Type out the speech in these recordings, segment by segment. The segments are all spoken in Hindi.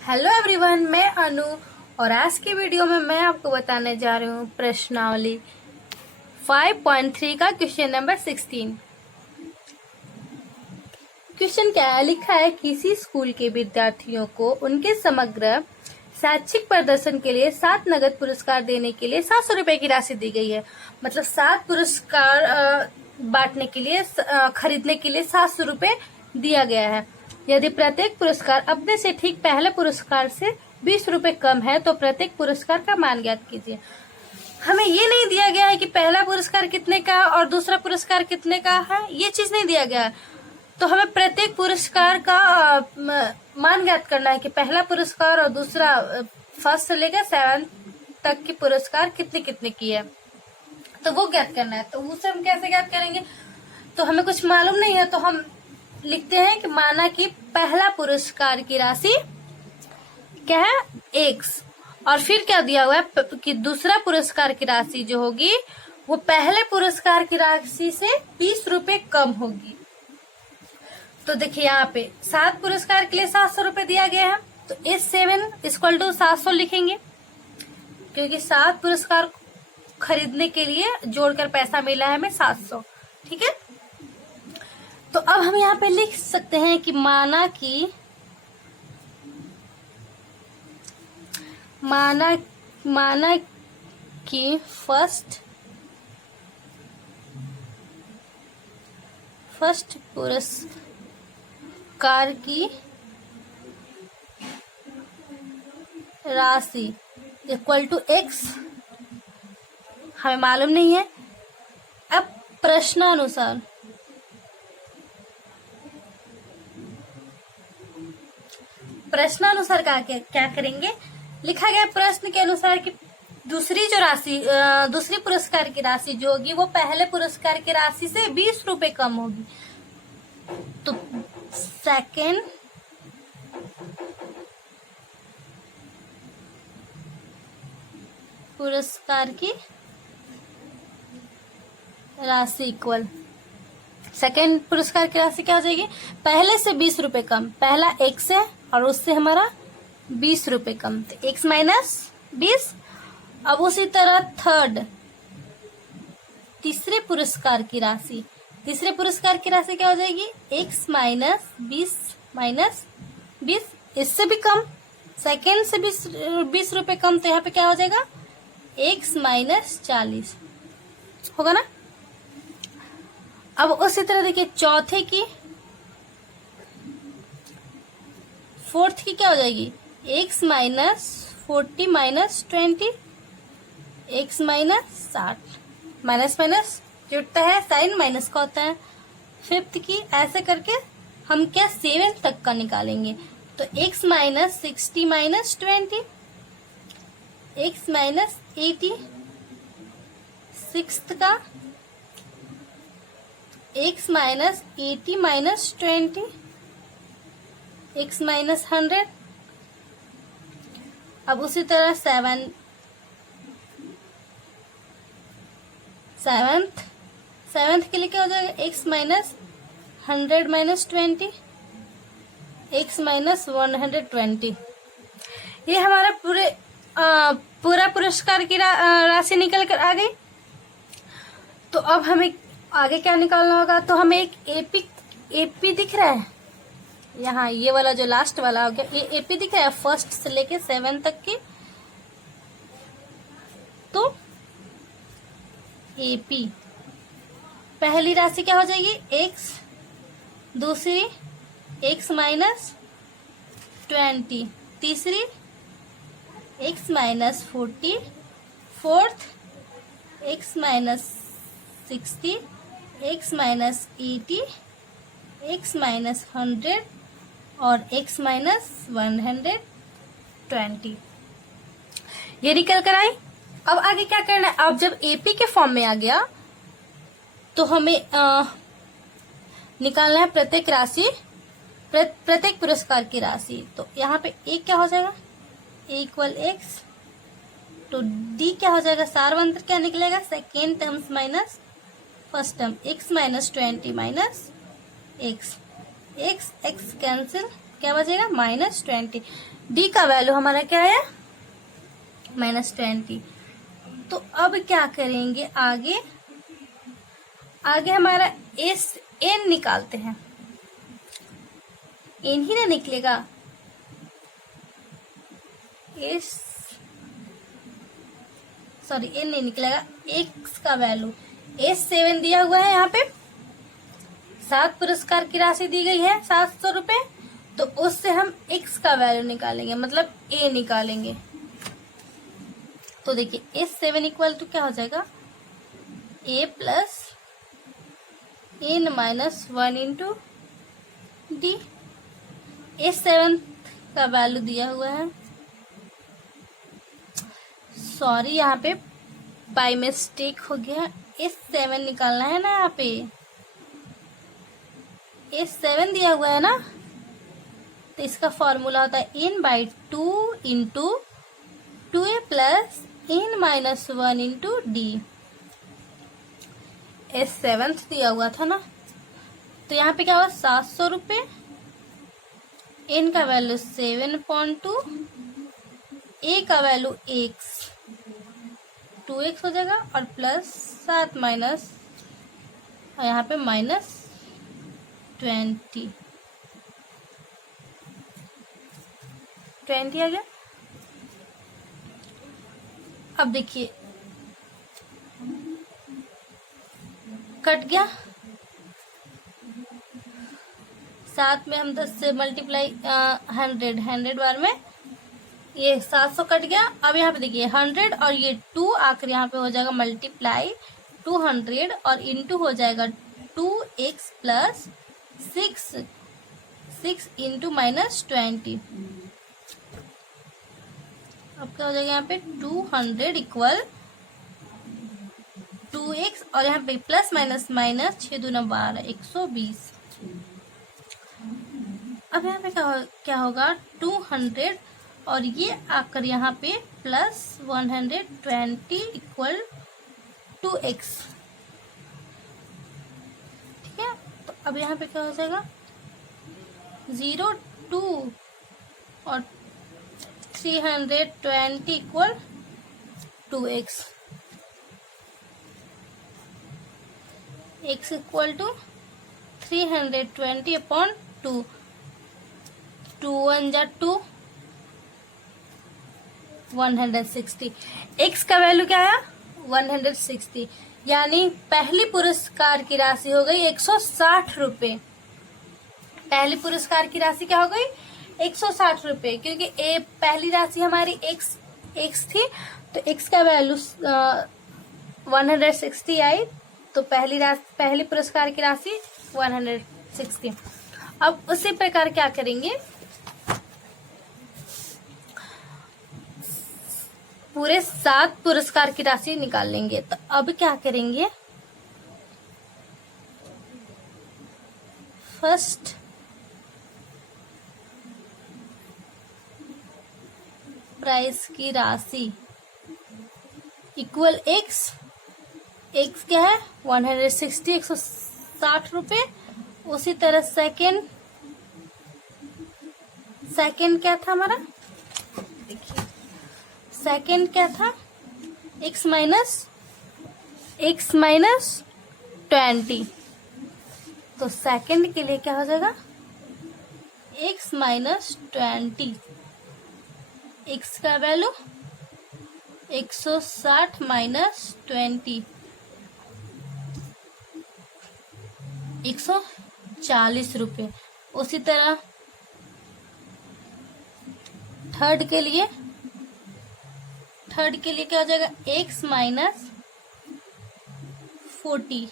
हेलो एवरीवन, मैं अनु और आज की वीडियो में मैं आपको बताने जा रही हूँ प्रश्नावली 5.3 का क्वेश्चन नंबर 16। क्वेश्चन क्या है? लिखा है किसी स्कूल के विद्यार्थियों को उनके समग्र शैक्षिक प्रदर्शन के लिए 7 नगद पुरस्कार देने के लिए 700 रुपए की राशि दी गई है। मतलब 7 पुरस्कार बांटने के लिए खरीदने के लिए 700 रुपए दिया गया है। यदि प्रत्येक पुरस्कार अपने से ठीक पहले पुरस्कार से 20 रुपए कम है तो प्रत्येक पुरस्कार का मान ज्ञात कीजिए। हमें ये नहीं दिया गया है कि पहला पुरस्कार कितने का और दूसरा पुरस्कार कितने का है, ये चीज नहीं दिया गया है। तो हमें प्रत्येक पुरस्कार का मान ज्ञात करना है कि पहला पुरस्कार और दूसरा फर्स्ट से लेकर 7 तक की पुरस्कार कितने कितने की है, तो वो ज्ञात करना है। तो उसे हम कैसे ज्ञात करेंगे? तो हमें कुछ मालूम नहीं है, तो हम लिखते हैं कि माना कि पहला पुरस्कार की राशि क्या है, x, और फिर क्या दिया हुआ है कि दूसरा पुरस्कार की राशि जो होगी वो पहले पुरस्कार की राशि से 20 रुपए कम होगी। तो देखिए यहाँ पे 7 पुरस्कार के लिए 700 रुपए दिया गया है, तो इस 7 इक्वल टू 700 लिखेंगे, क्योंकि 7 पुरस्कार खरीदने के लिए जोड़कर पैसा मिला है हमें 700। ठीक है, तो अब हम यहाँ पे लिख सकते हैं कि माना कि फर्स्ट पुरस्कार की राशि इक्वल टू x, हमें मालूम नहीं है। अब प्रश्नानुसार क्या करेंगे? लिखा गया प्रश्न के अनुसार कि दूसरी पुरस्कार की राशि जो होगी वो पहले पुरस्कार की राशि से 20 रुपए कम होगी। तो सेकेंड पुरस्कार की राशि इक्वल सेकेंड पुरस्कार की राशि क्या हो जाएगी? पहले से 20 रुपए कम, पहला x है और उससे हमारा 20 रुपए कम, तो x माइनस 20। अब उसी तरह तीसरे पुरस्कार की राशि क्या हो जाएगी? x माइनस 20, इससे भी कम, सेकेंड से 20 रुपए कम, तो यहाँ पे क्या हो जाएगा? x माइनस 40 होगा ना। अब उसी तरह देखिए फोर्थ की क्या हो जाएगी? x minus 40 minus 20, x minus 60, minus जुड़ता है, साइन माइनस का होता है। फिफ्थ की ऐसे करके हम क्या 7 तक का निकालेंगे, तो x minus 60 minus 20, x minus 80, sixth का x minus 80 minus 20, x minus 100। अब उसी तरह सेवेंथ के लिए क्या हो जाएगा? x minus 100 minus 20, x minus 120। ये हमारा पूरा पुरस्कार की राशि निकल कर आ गई। तो अब हमें आगे क्या निकालना होगा? तो हमें एक एपी दिख रहा है यहाँ, ये वाला जो लास्ट वाला हो गया, ये एपी दिख रहा है फर्स्ट से लेके 7 तक की। तो एपी पहली राशि क्या हो जाएगी? x, दूसरी x माइनस 20, तीसरी x minus 40, fourth x minus 60, x minus 80, x minus 100 और x माइनस 120। ये निकल कर आई। अब आगे क्या करना है? अब जब एपी के फॉर्म में आ गया तो हमें निकालना है प्रत्येक पुरस्कार की राशि। तो यहाँ पे एक क्या हो जाएगा? a इक्वल x, तो d क्या हो जाएगा? सारवंतर क्या निकलेगा? Second terms minus first term, x minus 20 minus x cancel, क्या बचेगा -20। डी का वैल्यू हमारा क्या है -20। तो अब क्या करेंगे आगे हमारा एस एन निकालते हैं। एन ही ना निकलेगा, एन नहीं निकलेगा। एक्स का वैल्यू S7 दिया हुआ है, यहाँ पे 7 पुरस्कार की राशि दी गई है 700 रुपए। तो उससे हम एक्स का वैल्यू निकालेंगे, मतलब ए निकालेंगे। तो देखिए S7 इक्वल टू क्या हो जाएगा, A plus n-1 into D. S7 का वैल्यू दिया हुआ है, सॉरी यहाँ पे बाय मिस्टेक हो गया, S7 निकालना है ना, यहाँ पे S7 दिया हुआ है ना। तो इसका फॉर्मूला होता है n/2 into 2a plus n-1 into D. S7 दिया हुआ था ना, तो यहाँ पे क्या हुआ 700 रुपये, n का वैल्यू 7.2, a का वैल्यू x 2x हो जाएगा, और प्लस 7 माइनस, और यहाँ पे -20 आ गया। अब देखिए कट गया, 7 में हम 10 से मल्टीप्लाई 100 बार में ये 700 कट गया। अब यहाँ पे देखिए 100 और ये 2 आकर यहाँ पे हो जाएगा मल्टीप्लाई 200 और इंटू हो जाएगा 2x प्लस 6 इंटू -20। अब क्या हो जाएगा यहाँ पे 200 इक्वल 2x और यहाँ पे प्लस माइनस माइनस 6 दूना 12 120। अब यहाँ पे क्या होगा 200 और ये आकर यहाँ पे प्लस 120 इक्वल 2x। ठीक है, तो अब यहाँ पे क्या हो जाएगा 0 2 और 320 equal 2x। x equal to 320 upon 2, 2 1 जा 2, 160। x का वैल्यू क्या आया 160, यानी पहली पुरस्कार की राशि हो गई 160 रुपये। पहली पुरस्कार की राशि क्या हो गई 160 रुपये, क्योंकि पहली राशि हमारी x थी, तो x का वैल्यू 160 आई, तो पहली पुरस्कार की राशि 160। अब उसी प्रकार क्या करेंगे, पूरे 7 पुरस्कार की राशि निकाल लेंगे। तो अब क्या करेंगे, फर्स्ट प्राइस की राशि इक्वल x क्या है 160 160 रुपये। उसी तरह सेकेंड क्या था हमारा, देखिए सेकेंड क्या था x माइनस 20। तो सेकेंड के लिए क्या हो जाएगा x माइनस 20, x का वैल्यू 160 माइनस 20 140 रुपये। उसी तरह थर्ड के लिए क्या हो जाएगा x minus 40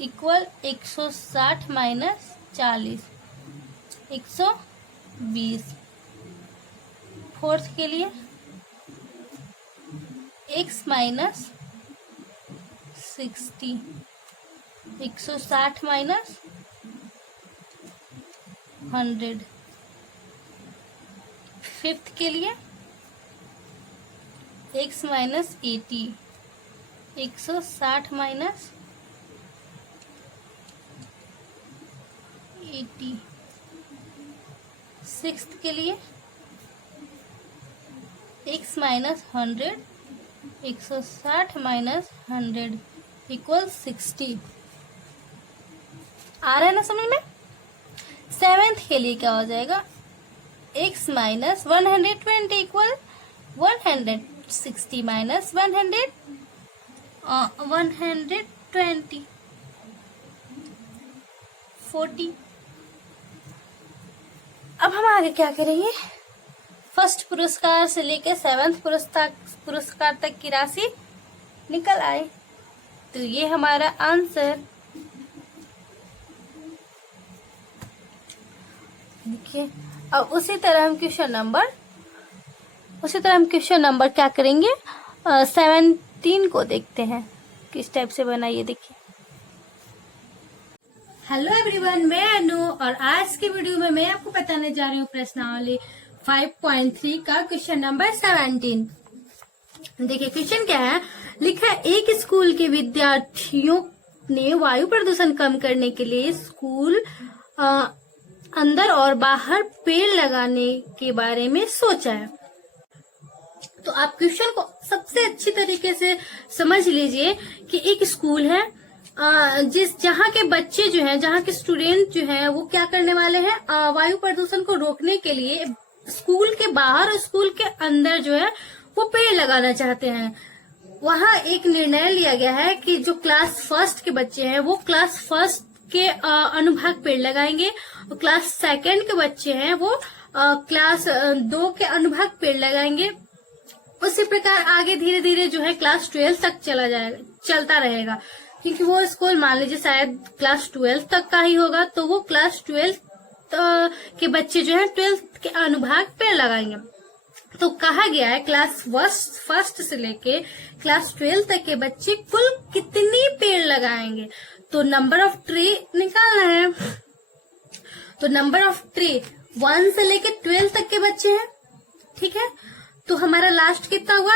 equal 160 minus 40 120। Fourth के लिए x माइनस 60 160 माइनस 100। फिफ्थ के लिए x माइनस 80 160 माइनस 80 सिक्स्थ के लिए x माइनस 100, 160 माइनस 100 इक्वल 60। आ रहा है ना समझ में। सेवेंथ के लिए क्या हो जाएगा, x माइनस 120 इक्वल 160 माइनस 120 40। अब हम आगे क्या करेंगे, फर्स्ट पुरस्कार से लेकर सेवेंथ पुरस्कार तक की राशि निकल आए, तो ये हमारा आंसर। देखिए अब उसी तरह हम क्वेश्चन नंबर क्या करेंगे, 17 को देखते हैं किस टाइप से बना, ये देखिए। हेलो एवरीवन, मैं अनु और आज के वीडियो में मैं आपको बताने जा रही हूँ प्रश्नावली 5.3 का क्वेश्चन नंबर 17। देखिए क्वेश्चन क्या है, लिखा है एक स्कूल के विद्यार्थियों ने वायु प्रदूषण कम करने के लिए स्कूल अंदर और बाहर पेड़ लगाने के बारे में सोचा है। तो आप क्वेश्चन को सबसे अच्छी तरीके से समझ लीजिए कि एक स्कूल है जहाँ के बच्चे जो हैं, जहाँ के स्टूडेंट जो हैं वो क्या करने वाले हैं, वायु प्रदूषण को रोकने के लिए स्कूल के बाहर और स्कूल के अंदर जो है वो पेड़ लगाना चाहते हैं। वहाँ एक निर्णय लिया गया है कि जो क्लास फर्स्ट के बच्चे हैं वो क्लास फर्स्ट के अनुभाग पेड़ लगाएंगे और क्लास सेकंड के बच्चे हैं वो क्लास 2 के अनुभाग पेड़ लगाएंगे। उसी प्रकार आगे धीरे धीरे जो है क्लास 12 तक चलता रहेगा, क्योंकि वो स्कूल मान लीजिए शायद क्लास 12 तक का ही होगा, तो वो क्लास 12 के बच्चे जो है 12 के अनुभाग पेड़ लगाएंगे। तो कहा गया है क्लास फर्स्ट से लेके क्लास 12 तक के बच्चे कुल कितनी पेड़ लगाएंगे, तो नंबर ऑफ ट्री निकालना है। तो नंबर ऑफ ट्री 1 से लेके 12 तक के बच्चे हैं, ठीक है। तो हमारा लास्ट कितना हुआ,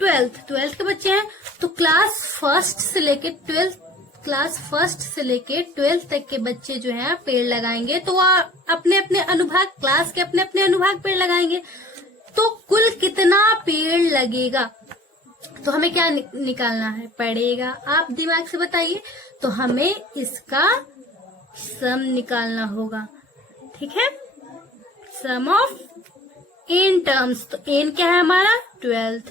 12th के बच्चे हैं। तो क्लास फर्स्ट से लेके 12th तक के बच्चे जो हैं पेड़ लगाएंगे, तो वो अपने अपने अनुभाग, क्लास के अपने अपने अनुभाग पेड़ लगाएंगे। तो कुल कितना पेड़ लगेगा, तो हमें क्या निकालना है पड़ेगा, आप दिमाग से बताइए। तो हमें इसका सम निकालना होगा, ठीक है, सम ऑफ n टर्म्स। तो n क्या है हमारा 12th,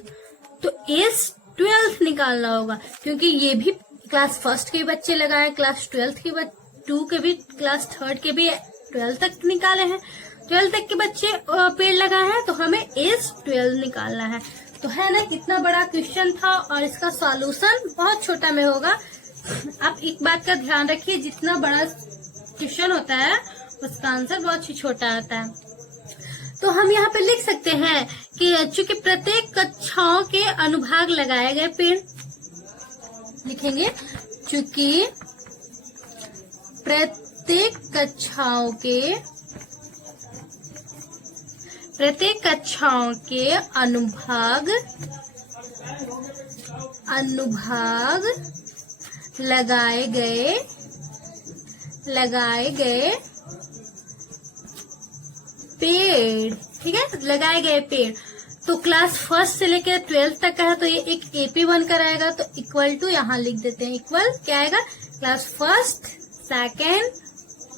तो इस 12th निकालना होगा, क्योंकि ये भी क्लास फर्स्ट के बच्चे लगाए, क्लास 12th के 2 के भी, क्लास 3rd के भी 12 तक निकाले हैं, 12 तक के बच्चे पेड़ लगाए हैं, तो हमें इस 12 निकालना है। तो है ना कितना बड़ा क्वेश्चन था, और इसका सॉल्यूशन बहुत छोटा में होगा। आप एक बात का ध्यान रखिए, जितना बड़ा क्वेश्चन होता है उसका आंसर बहुत ही छोटा आता है। तो हम यहाँ पे लिख सकते हैं कि चूंकि प्रत्येक कक्षाओं के अनुभाग लगाए गए पेड़, लिखेंगे चूंकि प्रत्येक कक्षाओं के अनुभाग लगाए गए पेड़, ठीक है, लगाए गए पेड़। तो क्लास फर्स्ट से लेकर 12 तक का है, तो ये एक AP1 कराएगा, तो इक्वल टू यहाँ लिख देते हैं, इक्वल क्या आएगा, क्लास फर्स्ट, सेकेंड,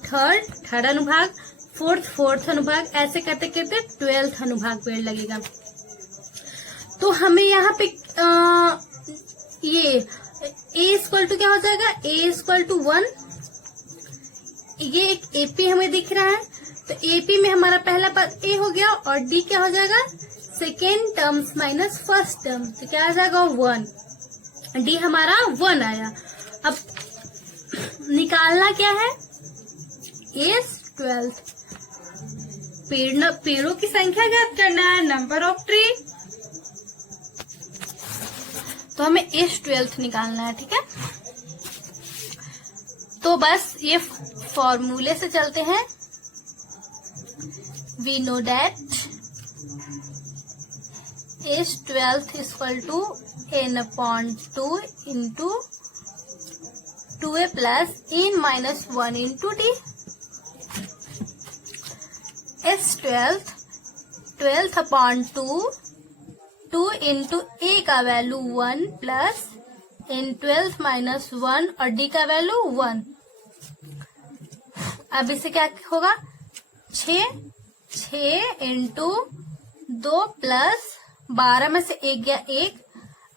थर्ड अनुभाग, फोर्थ अनुभाग, ऐसे करते करते 12th अनुभाग पेड़ लगेगा। तो हमें यहाँ पे ये A इक्वल टू क्या हो जाएगा, A इक्वल टू 1, ये एक AP हमें दिख रहा है, तो AP में हमारा पहला पद A हो गया, और D क्या हो जाएगा, second terms minus first term, तो क्या आ जाएगा 1, D हमारा 1 आया। अब निकालना क्या है, इस 12th पेड़ों की संख्या ज्ञात करना है, नंबर ऑफ ट्री, तो हमें इस 12th निकालना है, ठीक है। तो बस ये फॉर्मूले से चलते हैं। We know that is 12th is equal to n/2 into 2a plus n minus 1 into t। S twelfth upon 2 into a का वैल्यू 1 प्लस इन 12 माइनस 1 और डी का वैल्यू 1। अब इससे क्या होगा, 6 इंटू 2 प्लस 12 में से 1 गया 1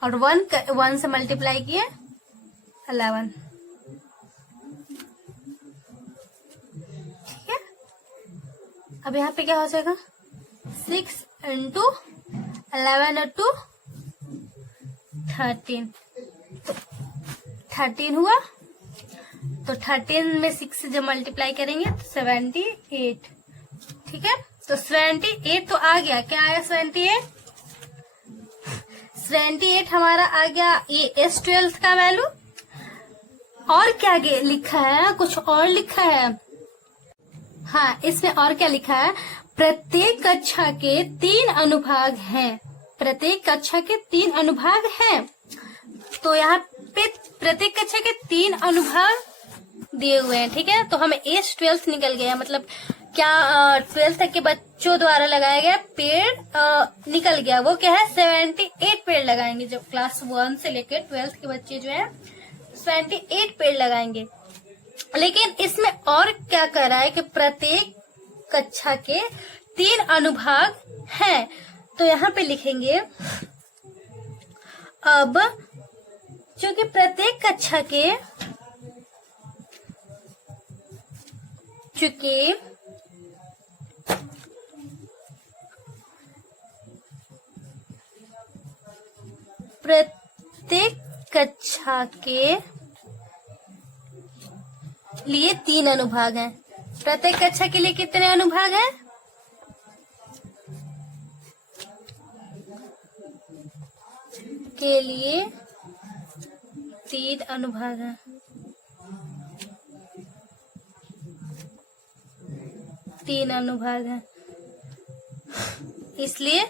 और 1 से मल्टीप्लाई किए 11। ठीक है, अब यहाँ पे क्या हो जाएगा, 6 इंटू 11 इंटू 13 हुआ। तो 13 में 6 से जब मल्टीप्लाई करेंगे तो 78। ठीक है, तो 78 तो आ गया, क्या आया 78 हमारा आ गया ये S12 का वैल्यू। और क्या लिखा है, कुछ और लिखा है। हाँ, इसमें और क्या लिखा है, प्रत्येक कक्षा के 3 अनुभाग हैं। प्रत्येक कक्षा के 3 अनुभाग हैं। तो यहाँ पे प्रत्येक कक्षा के 3 अनुभाग दिए हुए हैं। ठीक है, तो हमें S12 निकल गया, मतलब क्या 12 तक के बच्चों द्वारा लगाया गया पेड़ निकल गया। वो क्या है, 78 पेड़ लगाएंगे। जब क्लास 1 से लेकर 12 के बच्चे जो है 78 पेड़ लगाएंगे। लेकिन इसमें और क्या कर रहा है कि प्रत्येक कक्षा के 3 अनुभाग हैं। तो यहाँ पे लिखेंगे, अब चूंकि प्रत्येक कक्षा के प्रत्येक कक्षा के लिए 3 अनुभाग हैं। प्रत्येक कक्षा के लिए कितने अनुभाग हैं, के लिए 3 अनुभाग हैं। 3 अनुभाग हैं, इसलिए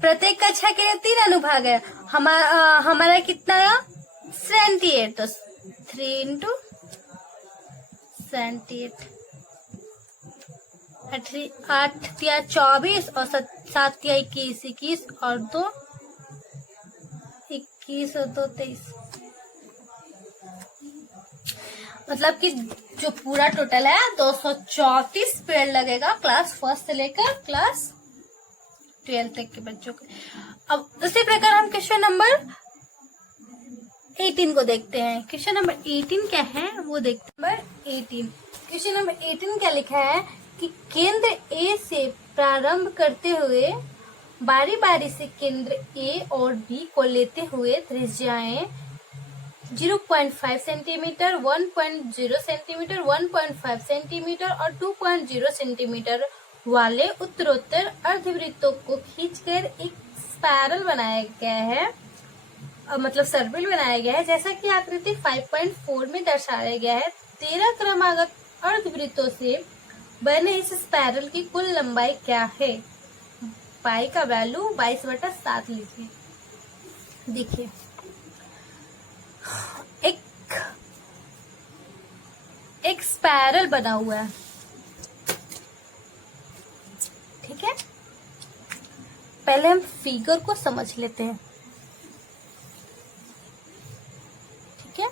प्रत्येक कक्षा के लिए 3 अनुभाग है। हमारा कितना है, 78। तो 3 इंटू 78, 8 या 24 और 7 या 21 और 2 21 और 2 23। मतलब कि जो पूरा टोटल है 234 पेड़ लगेगा क्लास 1 से लेकर क्लास 12 तक के बच्चों के। अब उसी प्रकार हम क्वेश्चन नंबर 18 को देखते हैं। क्वेश्चन नंबर 18 क्या है वो देखते हैं। क्वेश्चन नंबर 18 क्या लिखा है कि केंद्र ए से प्रारंभ करते हुए बारी बारी से केंद्र ए और बी को लेते हुए त्रिज्याएं 0.5 सेंटीमीटर, 1.0 सेंटीमीटर, 1.5 सेंटीमीटर और 2.0 सेंटीमीटर वाले उत्तरोत्तर अर्धवृत्तों को खींचकर एक स्पाइरल बनाया गया है, मतलब सर्पिल बनाया गया है, जैसा कि आकृति 5.4 में दर्शाया गया है। 13 क्रमागत अर्धवृत्तों से बने इस स्पाइरल की कुल लंबाई क्या है। पाई का वैल्यू 22/7 लिखिए। देखिए, एक स्पाइरल बना हुआ है। ठीक है, पहले हम फिगर को समझ लेते हैं। ठीक है,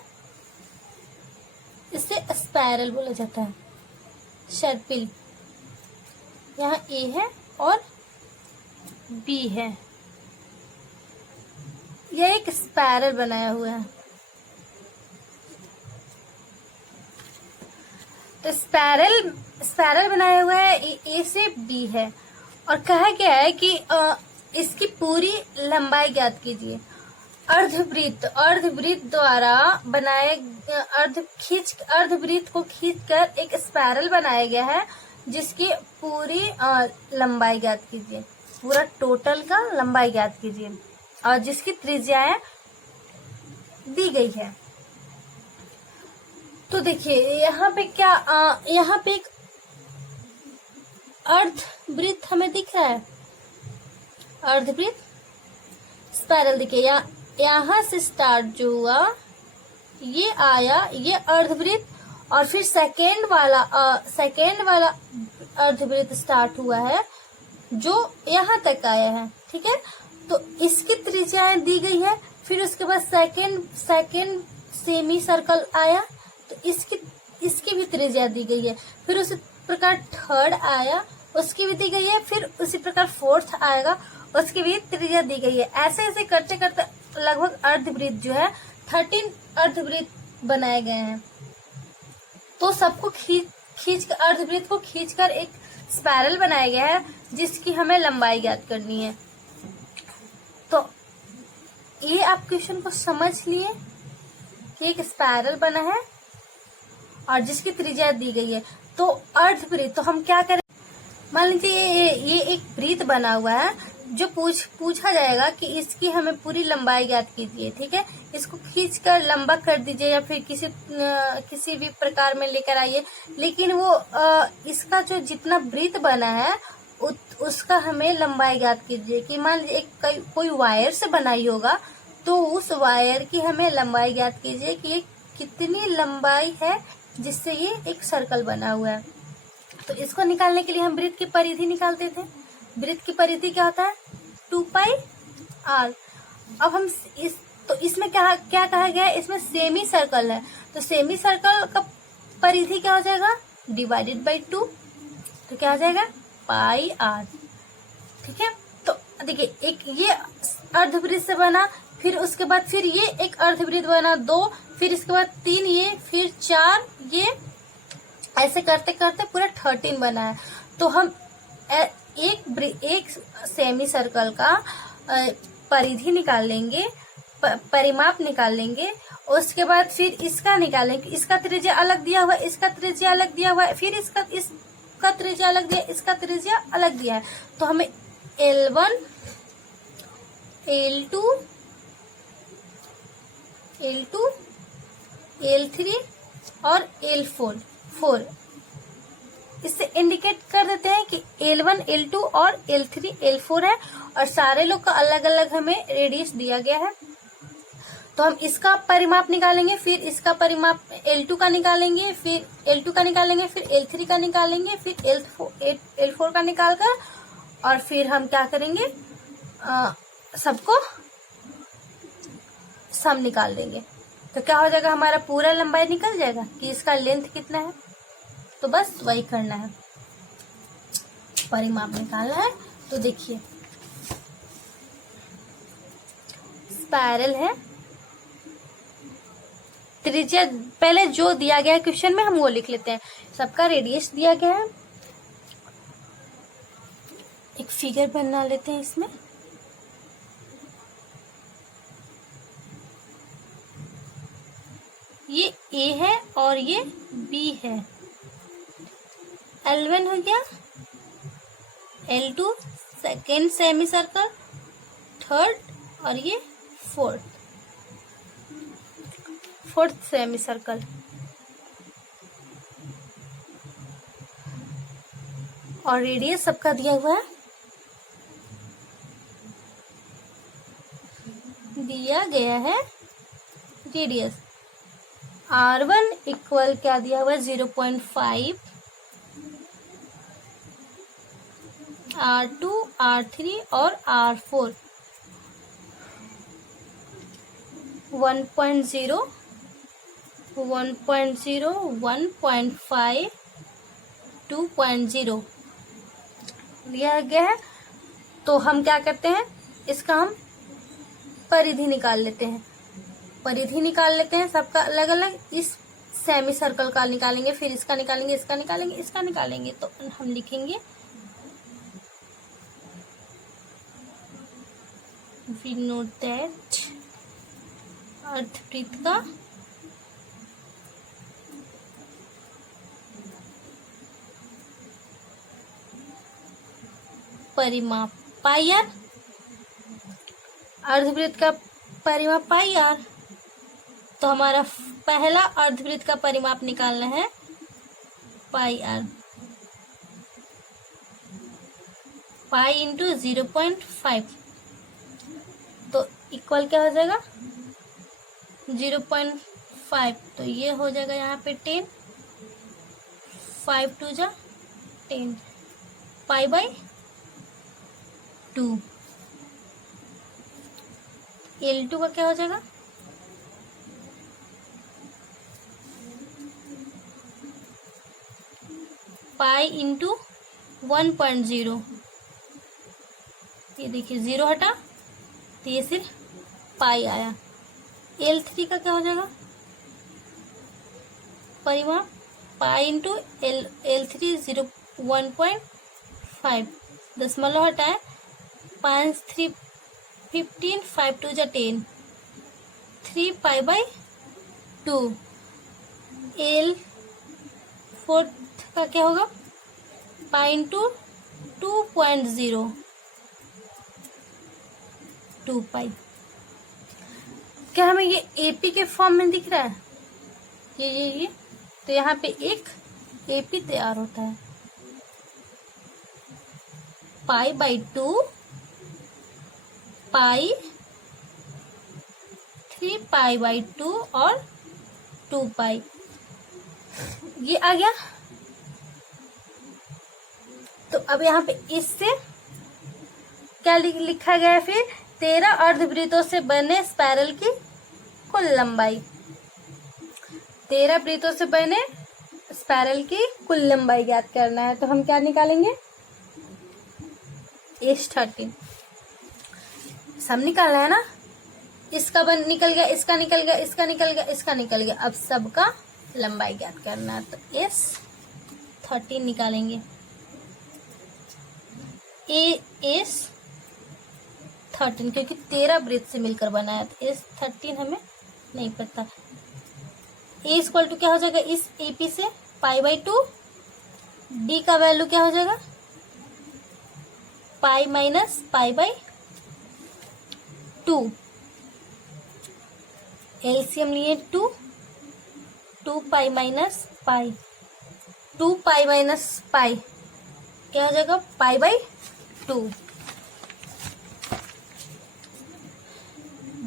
इसे स्पाइरल बोला जाता है, सर्पिल। यहाँ ए है और बी है, यह एक स्पाइरल बनाया हुआ है। तो स्पाइरल बनाया हुआ है, ए से बी है और कहा गया है कि इसकी पूरी लंबाई ज्ञात कीजिए। अर्धवृत्त द्वारा बनाए अर्धवृत्त को खींचकर एक स्पाइरल बनाया गया है, जिसकी पूरी लंबाई ज्ञात कीजिए। पूरा टोटल का लंबाई ज्ञात कीजिए और जिसकी त्रिज्याएं दी गई है। तो देखिए, यहाँ पे क्या यहाँ पे एक अर्धवृत्त हमें दिख रहा है। अर्धवृत्त स्पाइरल देखिए, यहाँ से स्टार्ट जो हुआ ये आया, ये अर्धवृत्त, और फिर सेकेंड वाला अर्धवृत्त स्टार्ट हुआ है जो यहाँ तक आया है, ठीक है। तो इसकी त्रिज्याएं दी गई है, फिर उसके बाद सेकेंड सेमी सर्कल आया तो इसकी भी त्रिज्या दी गई है, फिर उसी प्रकार थर्ड आया उसकी भी दी गई है, फिर उसी प्रकार फोर्थ आएगा उसकी भी त्रिज्या दी गई है। ऐसे ऐसे करते करते लगभग अर्धवृत्त जो है 13 अर्धवृत्त बनाए गए हैं। तो सबको खींच कर अर्धवृत्त को खींचकर एक स्पाइरल बनाया गया है जिसकी हमें लंबाई ज्ञात करनी है। तो ये आप क्वेश्चन को समझ लिए कि एक स्पाइरल बना है और जिसकी त्रिज्या दी गई है। तो अर्धवृत्त, तो हम क्या करें, मान लीजिए ये एक वृत्त बना हुआ है जो पूछा जाएगा कि इसकी हमें पूरी लंबाई ज्ञात कीजिए, ठीक है। इसको खींचकर लंबा कर दीजिए या फिर किसी भी प्रकार में लेकर आइए, लेकिन वो इसका जो जितना वृत्त बना है उसका हमें लंबाई ज्ञात कीजिए। कि मान लीजिए कोई वायर से बनाई होगा तो उस वायर की हमें लंबाई ज्ञात कीजिए कि ये कितनी लंबाई है जिससे ये एक सर्कल बना हुआ है। तो इसको निकालने के लिए हम वृत्त की परिधि निकालते थे। वृत्त की परिधि क्या होता है, 2πr। अब हम इसमें क्या कहा गया है, इसमें सेमी सर्कल है तो सेमी सर्कल का परिधि क्या हो जाएगा, डिवाइडेड बाई 2, तो क्या हो जाएगा πr, ठीक है। तो देखिए एक ये अर्धवृत्त से बना, फिर उसके बाद फिर ये एक अर्धवृत्त बना 2, फिर इसके बाद 3 ये, फिर 4 ये, ऐसे करते करते पूरा 13 बना है। तो हम एक सेमी सर्कल का परिधि निकाल लेंगे, परिमाप निकाल लेंगे, उसके बाद फिर इसका निकालेंगे। इसका त्रिज्या अलग दिया हुआ है, इसका त्रिज्या अलग दिया हुआ है, फिर इसका त्रिज्या अलग दिया, इसका त्रिज्या अलग दिया है। तो हमें L1 L2 L3 और L4 इससे इंडिकेट कर देते हैं कि L1 L2 और L3 L4 है और सारे लोग का अलग अलग हमें रेडियस दिया गया है। तो हम इसका परिमाप निकालेंगे, फिर इसका परिमाप L2 का निकालेंगे, फिर L2 का निकालेंगे, फिर L3 का निकालेंगे, फिर L4 का निकालकर और फिर हम क्या करेंगे, सबको सम निकाल देंगे। तो क्या हो जाएगा, हमारा पूरा लंबाई निकल जाएगा कि इसका लेंथ कितना है। तो बस वही करना है, परिमाप निकालना है। तो देखिए स्पाइरल है, त्रिज्या पहले जो दिया गया है क्वेश्चन में हम वो लिख लेते हैं। सबका रेडियस दिया गया है, एक फिगर बना लेते हैं इसमें। ये A है और ये B है। L1 हो गया, L2 second semi circle, third और ये फोर्थ सेमी सर्कल। और रेडियस सबका दिया हुआ है, दिया गया है रेडियस R1 इक्वल क्या दिया हुआ है 0.5, R2 R3 और R4 1.0 1.0 1.5 2.0 दिया गया है। तो हम क्या करते हैं, इसका हम परिधि निकाल लेते हैं। सबका अलग अलग, इस सेमी सर्कल का निकालेंगे, फिर इसका निकालेंगे, इसका निकालेंगे, इसका निकालेंगे। तो हम लिखेंगे we know that अर्धवृत्त का परिमाप पाई आर, अर्धवृत्त का परिमाप पाई आर। तो हमारा पहला अर्धवृत्त का परिमाप निकालना है पाई आर, पाई इंटू 0.5। तो इक्वल क्या हो जाएगा 0.5। तो ये हो जाएगा यहाँ पे 10, 5 2 जा 10। Pi by 2। L2 का क्या हो जाएगा, पाई इंटू 1.0। ये देखिए 0 हटा तो ये सिर्फ पाई आया। L3 का क्या हो जाएगा, परिमाप पाई इंटू L3 1.5, दशमलव हटाए 5 3 15, 5 2 जा 10, 3 पाई बाई 2। L4 का क्या होगा, पाई इंटू 2.0, 2 पाई। क्या हमें ये एपी के फॉर्म में दिख रहा है, ये तो यहाँ पे एक एपी तैयार होता है, pi by 2 pi, 3 pi by 2 और 2 पाई, ये आ गया। तो अब यहाँ पे इससे क्या लिखा गया है, फिर 13 अर्धवृत्तों से बने स्पाइरल की कुल लंबाई, 13 वृत्तों से बने स्पाइरल की कुल लंबाई ज्ञात करना है। तो हम क्या निकालेंगे, S13 सब निकालना है ना, इसका निकल गया, इसका निकल गया, इसका निकल गया, इसका निकल गया, अब सबका लंबाई ज्ञात करना है। तो S13 निकालेंगे, S13 क्योंकि 13 वृत्त से मिलकर बना है, तो S13 हमें नहीं पता। A इक्वल टू क्या हो जाएगा, इस AP से पाई बाई 2, D का वैल्यू क्या हो जाएगा, pi minus pi by 2, LCM लिए 2 pi minus pi, 2 pi minus pi क्या हो जाएगा, पाई बाई 2।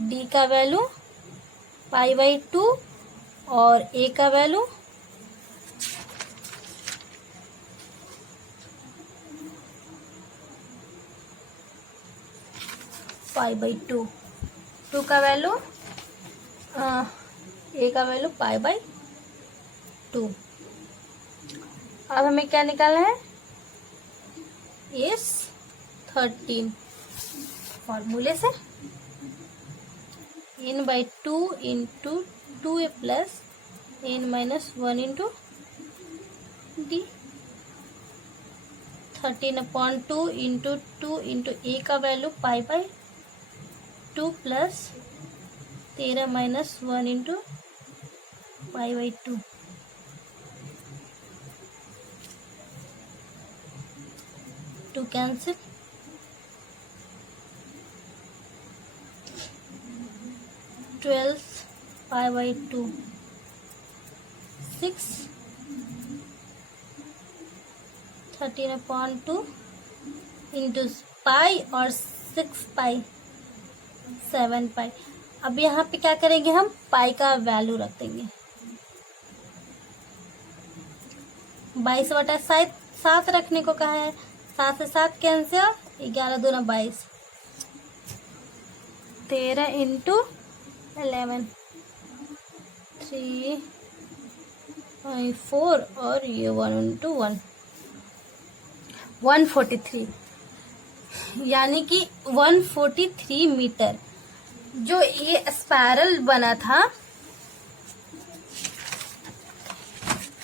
D का वैल्यू पाई बाई 2 और A का वैल्यू पाई बाई 2, 2 का वैल्यू A का वैल्यू पाई बाई 2। अब हमें क्या निकालना है, S13 फॉर्मूले से n/2 into 2a plus n-1 into D, 13/2 into 2 into A का value pi by 2 plus 13-1 into pi by 2। To cancel, 12 pi by 2 6, 13/2 into pi और 6 पाई 7 पाई। अब यहाँ पे क्या करेंगे, हम पाई का वैल्यू रख देंगे, 22/7 रखने को कहा है, 7 से 7 कैंसिल, 11 दूना 22, 13 इंटू 11, 3/4 और ये 1 इंटू 1, 143, यानी कि 143 मीटर जो ये स्पाइरल बना था।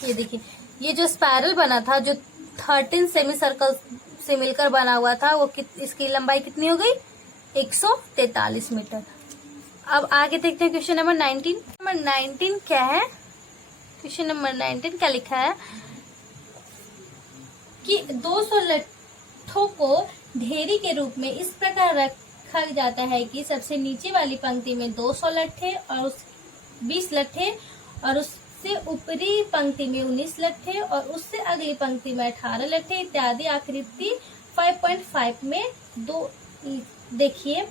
ये देखिए, ये जो स्पाइरल बना था, जो 13 सेमी सर्कल से मिलकर बना हुआ था, वो इसकी लंबाई कितनी हो गई, 143 मीटर। अब आगे देखते हैं क्वेश्चन नंबर 19। नंबर 19 क्या है, क्वेश्चन नंबर 19 क्या लिखा है कि 200 लट्ठों को ढेरी के रूप में इस प्रकार रखा जाता है कि सबसे नीचे वाली पंक्ति में 200 लट्ठे और 20 लट्ठे और उससे ऊपरी पंक्ति में 19 लट्ठे और उससे अगली पंक्ति में 18 लट्ठे इत्यादि। आकृति 5.5 में देखिए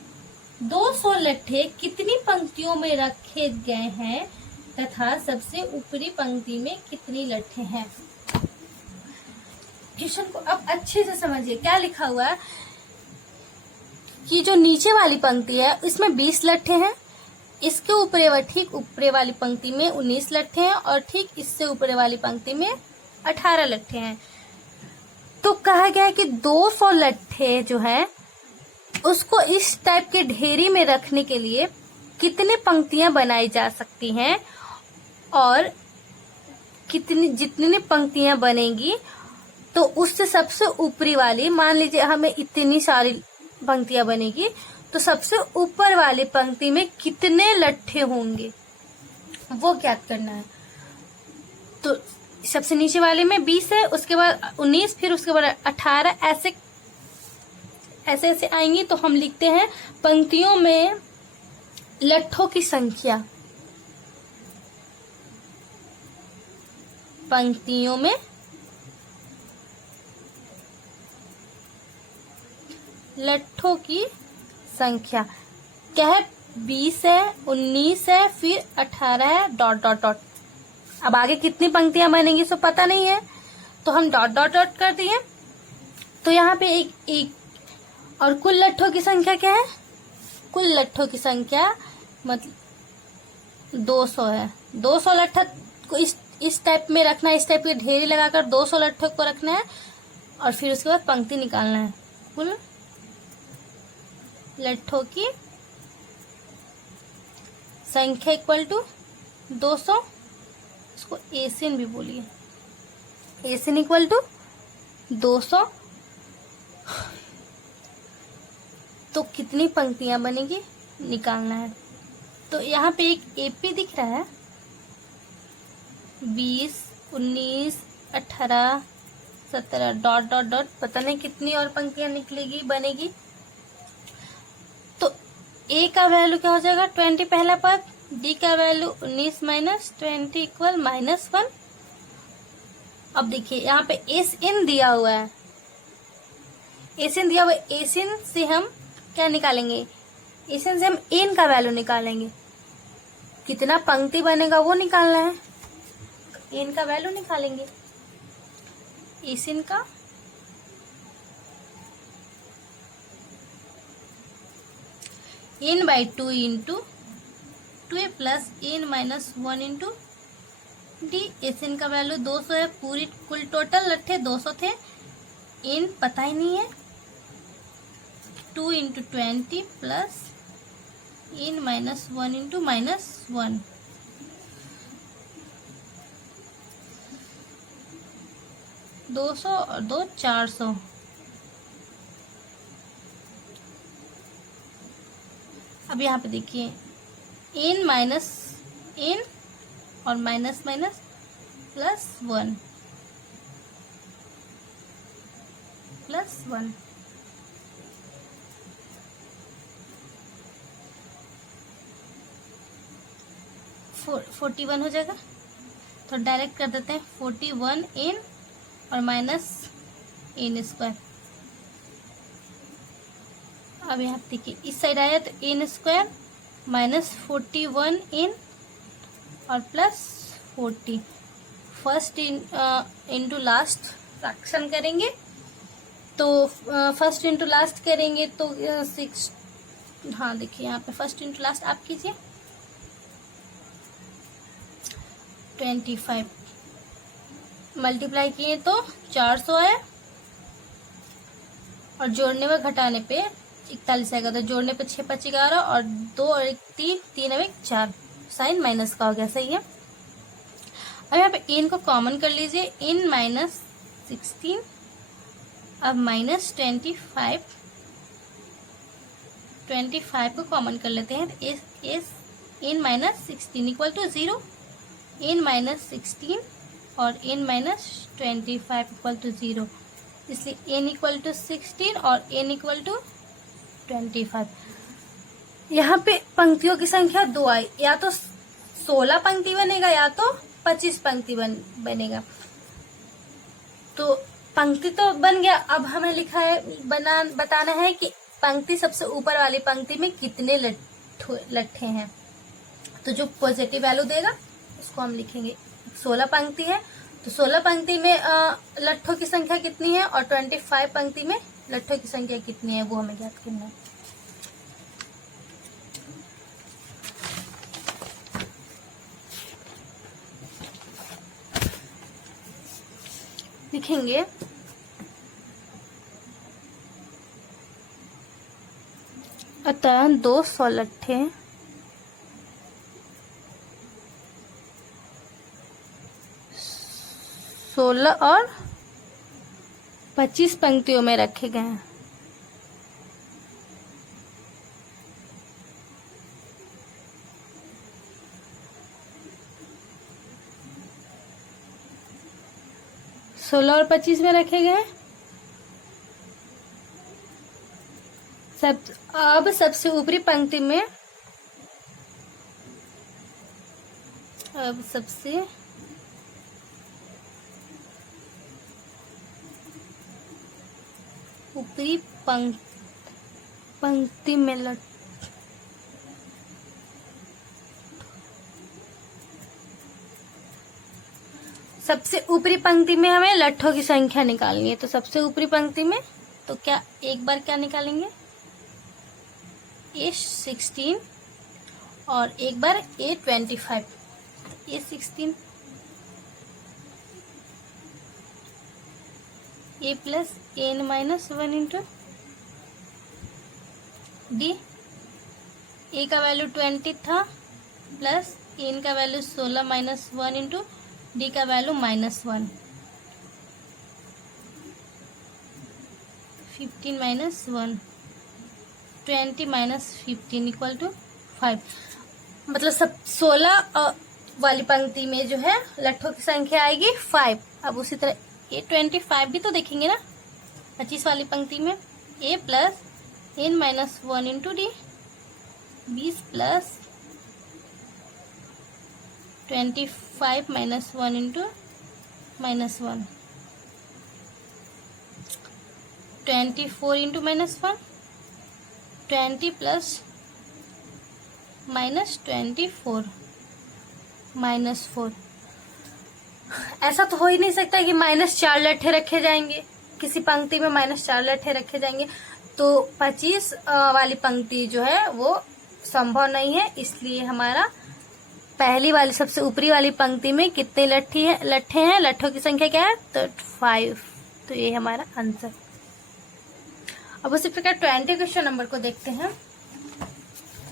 200 लट्ठे कितनी पंक्तियों में रखे गए हैं तथा सबसे ऊपरी पंक्ति में कितनी लट्ठे हैं। क्वेश्चन को अब अच्छे से समझिए। क्या लिखा हुआ है कि जो नीचे वाली पंक्ति है इसमें 20 लट्ठे हैं, इसके ऊपरे व ठीक ऊपरे वाली पंक्ति में 19 लट्ठे हैं और ठीक इससे ऊपरे वाली पंक्ति में 18 लट्ठे हैं। तो कहा गया है कि 200 लट्ठे जो है उसको इस टाइप के ढेरी में रखने के लिए कितनी पंक्तियां बनाई जा सकती हैं और जितनी पंक्तियां बनेंगी तो उससे सबसे ऊपरी वाली, मान लीजिए हमें इतनी सारी पंक्तियां बनेगी तो सबसे ऊपर वाली पंक्ति में कितने लट्ठे होंगे वो ज्ञात करना है। तो सबसे नीचे वाले में 20 है, उसके बाद 19, फिर उसके बाद 18, ऐसे ऐसे आएंगी। तो हम लिखते हैं पंक्तियों में लट्ठों की संख्या, पंक्तियों में लट्ठों की संख्या। क्या है? 20 है, 19 है, फिर 18 है, डॉट डॉट डॉट। अब आगे कितनी पंक्तियां बनेंगी सो पता नहीं है तो हम डॉट डॉट डॉट कर दिए। तो यहाँ पे एक और कुल लट्ठों की संख्या क्या है? कुल लट्ठों की संख्या मतलब 200 है। 200 लट्ठा को इस टाइप में रखना है, इस टाइप के ढेरी लगाकर 200 लट्ठों को रखना है और फिर उसके बाद पंक्ति निकालना है। कुल लट्ठों की संख्या इक्वल टू 200, इसको एसिन भी बोलिए, एसिन इक्वल टू 200। तो कितनी पंक्तियां बनेगी निकालना है। तो यहाँ पे एक एपी दिख रहा है, 20, 19, 18, 17 डॉट डॉट डॉट, पता नहीं कितनी और पंक्तियां निकलेगी बनेगी। तो ए का वैल्यू क्या हो जाएगा? 20 पहला पद, डी का वैल्यू 19 माइनस 20 इक्वल -1। अब देखिए यहाँ पे एस इन दिया हुआ है, एसिन दिया हुआ है। एसिन से हम क्या निकालेंगे? एसिन से हम एन का वैल्यू निकालेंगे, कितना पंक्ति बनेगा वो निकालना है। एन का वैल्यू निकालेंगे, एसिन का n/2 into 2a plus n -1 into d. S n का वैल्यू 200 है, पूरी कुल टोटल लट्ठे 200 थे, n पता ही नहीं है। 2 इंटू 20 प्लस n -1 इंटू -1, दो 200 और 2 400। अब यहाँ पे देखिए n माइनस n और माइनस माइनस +1 +1। फोर 41 हो जाएगा। तो डायरेक्ट कर देते हैं 41 n और माइनस n²। अब यहाँ देखिए इस साइड आया तो n² माइनस 41 n और +40। फर्स्ट इंटू लास्ट फ्रैक्शन करेंगे तो फर्स्ट इंटू लास्ट करेंगे तो 6। हाँ देखिए यहाँ पे फर्स्ट इंटू लास्ट आप कीजिए 25 मल्टीप्लाई किए तो 400 आया और जोड़ने व घटाने पे 41 आएगा। तो जोड़ने पे 6 5 11 और 2 और 1 3 3 और 1 4, साइन माइनस का हो गया। सही है। अब यहाँ पे n को कॉमन कर लीजिए, n -16 अब -25 को कॉमन कर लेते हैं। तो इस n -16 इक्वल टू 0, n -16 और n -25 इक्वल टू 0, इसलिए n इक्वल टू 16 और n इक्वल टू 25। यहाँ पे पंक्तियों की संख्या 2 आई, या तो 16 पंक्ति बनेगा या तो 25 पंक्ति बनेगा। तो पंक्ति तो बन गया, अब हमें लिखा है बताना है कि पंक्ति सबसे ऊपर वाली पंक्ति में कितने लट्ठे हैं। तो जो पॉजिटिव वैल्यू देगा उसको हम लिखेंगे। 16 पंक्ति है तो 16 पंक्ति में लट्ठों की संख्या कितनी है और 25 पंक्ति में लट्ठों की संख्या कितनी है वो हमें ज्ञात करना है। लिखेंगे अतः 200 लट्ठे 16 और 25 पंक्तियों में रखे गए हैं। सोलह और 25 में रखे गए। अब सबसे ऊपरी पंक्ति में सबसे ऊपरी पंक्ति में सबसे ऊपरी पंक्ति में हमें लट्ठों की संख्या निकालनी है। तो सबसे ऊपरी पंक्ति में तो क्या एक बार क्या निकालेंगे A16 और एक बार A25। A16 A plus n minus 1 into d. A का वैल्यू 20 था प्लस n का वैल्यू 16 माइनस 1 इंटू डी का value -1। 15 minus 1 20 minus 15 equal to 5। मतलब सब 16 वाली पंक्ति में जो है लट्ठों की संख्या आएगी 5। अब उसी तरह A25 भी तो देखेंगे ना 25 वाली पंक्ति में A plus n minus 1 into D 20 plus 25 minus 1 into -1 24 into -1 20 plus -24 -4। ऐसा तो हो ही नहीं सकता कि -4 लट्ठे रखे जाएंगे किसी पंक्ति में -4 लट्ठे रखे जाएंगे। तो 25 वाली पंक्ति जो है वो संभव नहीं है। इसलिए हमारा पहली वाली सबसे ऊपरी वाली पंक्ति में कितने लट्ठे हैं लट्ठों की संख्या क्या है तो 5। तो ये हमारा आंसर। अब उसी प्रकार 20 क्वेश्चन नंबर को देखते हैं।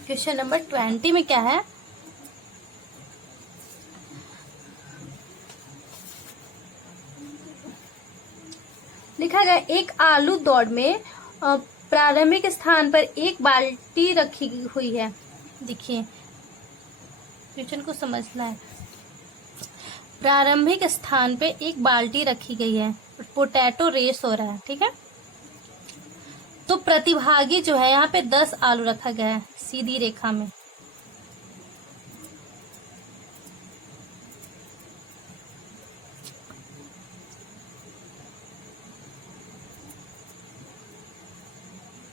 क्वेश्चन नंबर 20 में क्या है लिखा गया एक आलू दौड़ में प्रारंभिक स्थान पर एक बाल्टी रखी हुई है। देखिए क्वेश्चन को समझना है। प्रारंभिक स्थान पे एक बाल्टी रखी गई है, पोटैटो रेस हो रहा है, ठीक है। तो प्रतिभागी जो है यहाँ पे 10 आलू रखा गया है सीधी रेखा में।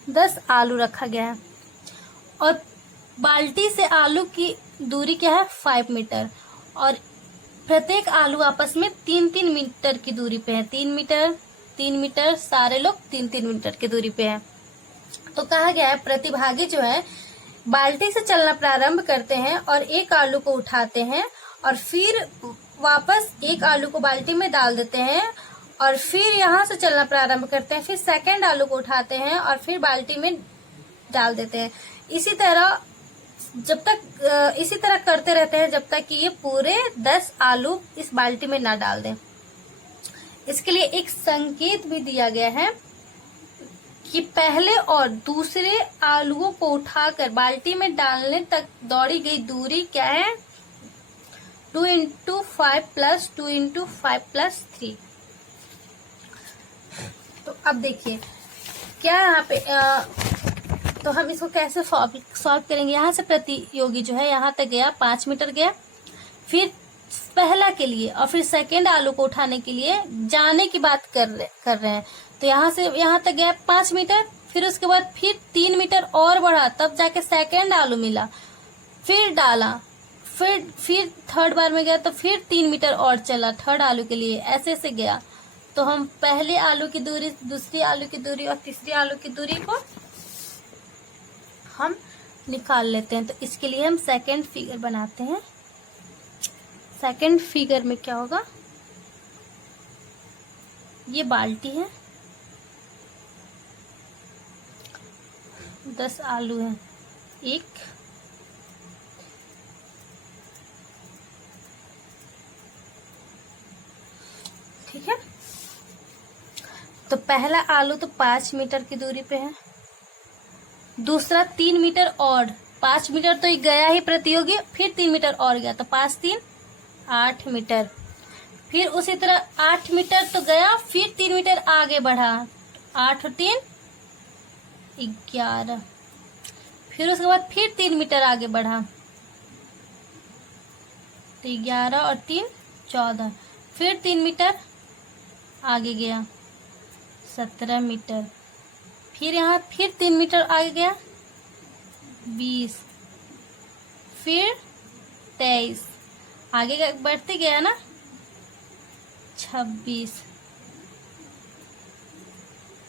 दस आलू रखा गया है और बाल्टी से आलू की दूरी क्या है 5 मीटर और प्रत्येक आलू आपस में 3-3 मीटर की दूरी पे है। 3 मीटर सारे लोग 3-3 मीटर की दूरी पे है। तो कहा गया है प्रतिभागी जो है बाल्टी से चलना प्रारंभ करते हैं और एक आलू को उठाते हैं और फिर वापस एक आलू को बाल्टी में डाल देते हैं और फिर यहाँ से चलना प्रारंभ करते हैं। फिर सेकंड आलू को उठाते हैं और फिर बाल्टी में डाल देते हैं। इसी तरह करते रहते हैं जब तक कि ये पूरे 10 आलू इस बाल्टी में ना डाल दें। इसके लिए एक संकेत भी दिया गया है कि पहले और दूसरे आलूओं को उठाकर बाल्टी में डालने तक दौड़ी गई दूरी क्या है 2 × 5 प्लस 2 × 5 प्लस 3। तो अब देखिए क्या यहाँ पे तो हम इसको कैसे सॉल्व करेंगे। यहाँ से प्रतियोगी जो है यहाँ तक गया 5 मीटर गया, फिर पहला के लिए और फिर सेकेंड आलू को उठाने के लिए जाने की बात कर रहे हैं। तो यहाँ से यहाँ तक गया 5 मीटर, फिर उसके बाद फिर 3 मीटर और बढ़ा, तब जाके सेकेंड आलू मिला, फिर डाला, फिर थर्ड बार में गया तो फिर 3 मीटर और चला थर्ड आलू के लिए, ऐसे ऐसे गया। तो हम पहले आलू की दूरी, दूसरी आलू की दूरी और तीसरी आलू की दूरी को हम निकाल लेते हैं। तो इसके लिए हम सेकंड फिगर बनाते हैं। सेकंड फिगर में क्या होगा, ये बाल्टी है, 10 आलू हैं, एक, ठीक है। तो पहला आलू तो 5 मीटर की दूरी पे है, दूसरा 3 मीटर और 5 मीटर तो गया ही प्रतियोगी, फिर 3 मीटर और गया, तो 5 3 8 मीटर। फिर उसी तरह 8 मीटर तो गया, फिर 3 मीटर आगे बढ़ा, 8 और 3 11। फिर उसके बाद फिर 3 मीटर आगे बढ़ा, तो 11 और 3 14। फिर 3 मीटर आगे गया, 17 मीटर। फिर यहाँ फिर 3 मीटर आगे गया, 20। फिर 23, आगे बढ़ते गया ना, 26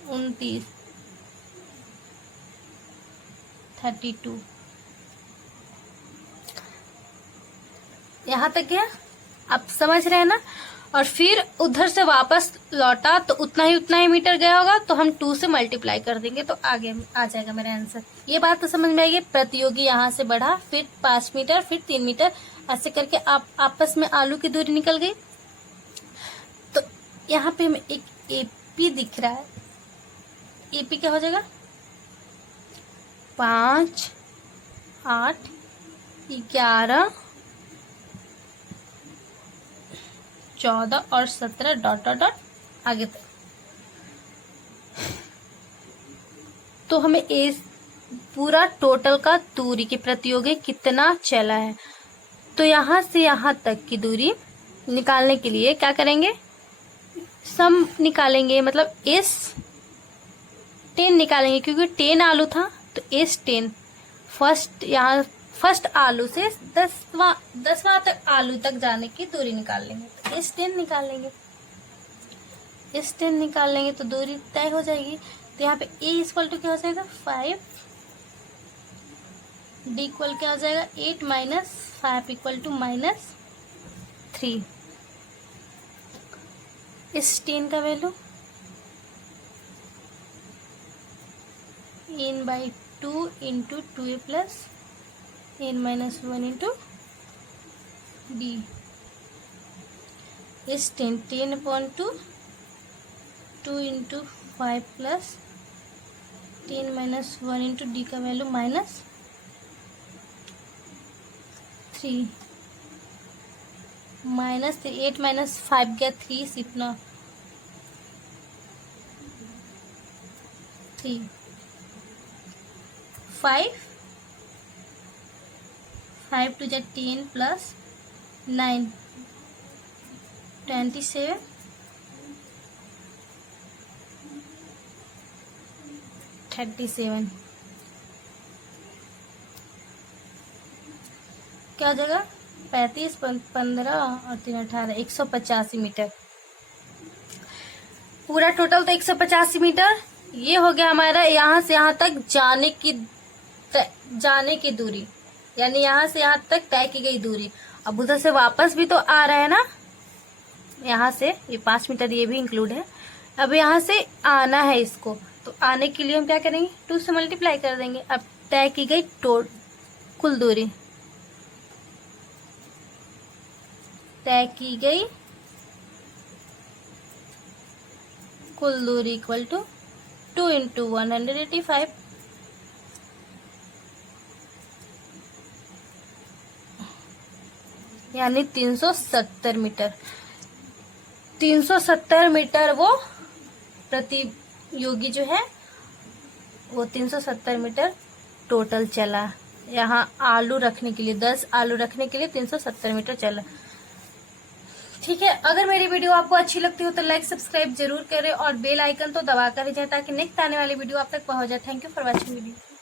29 32, यहाँ तक गया। आप समझ रहे हैं ना। और फिर उधर से वापस लौटा तो उतना ही मीटर गया होगा, तो हम 2 से मल्टीप्लाई कर देंगे तो आगे आ जाएगा मेरा आंसर। ये बात तो समझ में आएगी। प्रतियोगी यहाँ से बढ़ा, फिर 5 मीटर, फिर 3 मीटर, ऐसे करके आप आपस में आलू की दूरी निकल गई। तो यहाँ पे हमें एक एपी दिख रहा है। एपी क्या हो जाएगा, 5 8 11 14 और 17 डॉट डॉट डॉट आगे तक। तो हमें इस पूरा टोटल का दूरी की प्रतियोगी कितना चला है, तो यहाँ से यहाँ तक की दूरी निकालने के लिए क्या करेंगे, सम निकालेंगे। मतलब इस 10 निकालेंगे, क्योंकि 10 आलू था तो इस 10 फर्स्ट आलू से 10वां तक आलू तक जाने की दूरी निकाल लेंगे। तो इस 10 निकाल लेंगे, इस 10 निकाल लेंगे तो दूरी तय हो जाएगी। तो यहाँ पे a इक्वल टू क्या हो जाएगा, 5, d इक्वल क्या हो जाएगा, 8 माइनस 5 इक्वल टू -3। इस 10 का value n/2 into 2a plus n-1 into d। इस 10/2 2 इंटू 5 प्लस 10-1 इंटू d का वैल्यू -3 8 माइनस 5 गया 3 इतना 3 5 टू 10 प्लस 9 27 37 क्या हो जाएगा, 35 15 और 3 18 185 मीटर। पूरा टोटल तो 185 मीटर। ये हो गया हमारा यहाँ से यहाँ तक जाने की दूरी, यानी यहाँ से यहाँ तक तय की गई दूरी। अब उधर से वापस भी तो आ रहा है ना, यहाँ से ये 5 मीटर ये भी इंक्लूड है। अब यहाँ से आना है इसको, तो आने के लिए हम क्या करेंगे, 2 से मल्टीप्लाई कर देंगे। अब तय की गई कुल दूरी, तय की गई कुल दूरी इक्वल टू 2 इंटू 185, यानी 370 मीटर। 370 मीटर वो प्रतियोगी जो है वो 370 मीटर टोटल चला। यहाँ आलू रखने के लिए 10 आलू रखने के लिए 370 मीटर चला। ठीक है, अगर मेरी वीडियो आपको अच्छी लगती हो तो लाइक सब्सक्राइब जरूर करें और बेल आइकन तो दबा कर ही जाए ताकि नेक्स्ट आने वाली वीडियो आप तक पहुंच जाए। Thank you for watching video.